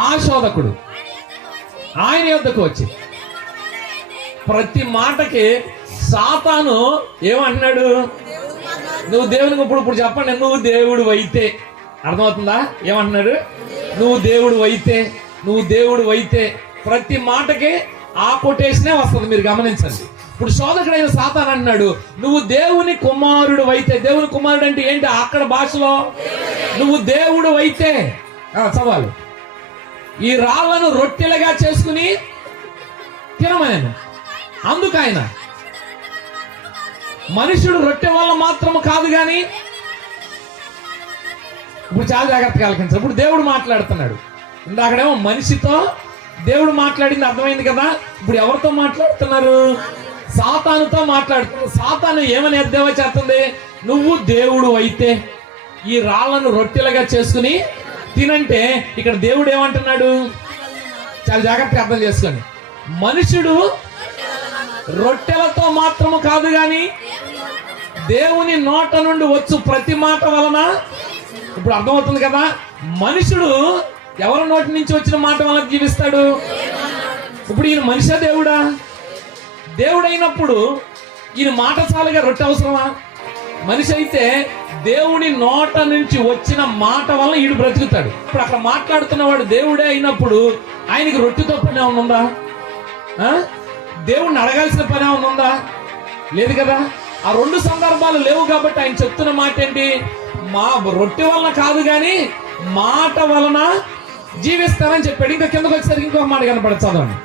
ఆ శోధకుడు ఆయన యొద్దకు వచ్చి ప్రతి మాటకి సాతాను ఏమంటున్నాడు? నువ్వు దేవునికి ఇప్పుడు చెప్పండి, నువ్వు దేవుడు అయితే అర్థమవుతుందా? ఏమంటున్నాడు? నువ్వు దేవుడు అయితే ప్రతి మాటకి ఆ కొటేషనే వస్తుంది. మీరు గమనించండి. ఇప్పుడు శోధకుడైన సాతాను అన్నాడు, నువ్వు దేవుని కుమారుడు అయితే. దేవుని కుమారుడు అంటే ఏంటి? అక్కడ భాషలో నువ్వు దేవుడు అయితే చదవాలి, ఈ రాళ్లను రొట్టెలుగా చేసుకుని తినమని. అందుకు ఆయన మనుషుడు రొట్టె వల్ల మాత్రము కాదు గాని, ఇప్పుడు చాలా జాగ్రత్తగా ఆలకించాలి. ఇప్పుడు దేవుడు మాట్లాడుతున్నాడు. ఇందాకడేమో మనిషితో దేవుడు మాట్లాడింది అర్థమైంది కదా. ఇప్పుడు ఎవరితో మాట్లాడుతున్నారు? సాతానుతో మాట్లాడుతున్నారు. సాతాను ఏమని ఎద్దేవా చేస్తుంది? నువ్వు దేవుడు అయితే ఈ రాళ్లను రొట్టెలుగా చేసుకుని తినంటే, ఇక్కడ దేవుడు ఏమంటున్నాడు? చాలా జాగ్రత్తగా అర్థం చేసుకోండి. మనుషుడు రొట్టెలతో మాత్రము కాదు గాని దేవుని నోట నుండి వచ్చు ప్రతి మాట వలన. ఇప్పుడు అర్థమవుతుంది కదా. మనుషుడు ఎవరి నోటి నుంచి వచ్చిన మాట వలన జీవిస్తాడు. ఇప్పుడు ఈయన మనిషా దేవుడా? దేవుడైనప్పుడు ఈయన మాట చాలుగా రొట్టె అవసరమా? మనిషి అయితే దేవుని నోట నుంచి వచ్చిన మాట వల్ల ఈడు బ్రతుకుతాడు. ఇప్పుడు అక్కడ మాట్లాడుతున్నవాడు దేవుడే అయినప్పుడు ఆయనకి రొట్టెతో పని ఏమన్నా ఉందా? దేవుణ్ణి అడగాల్సిన పని ఏమన్నా ఉందా? లేదు కదా. ఆ రెండు సందర్భాలు లేవు కాబట్టి ఆయన చెప్తున్న మాట ఏంటి? మా రొట్టె వలన కాదు గాని మాట వలన జీవిస్తానని చెప్పాడు. ఇంకా కిందకు వచ్చేసరికి ఇంకొక మాట కనపడదు, చదవండి.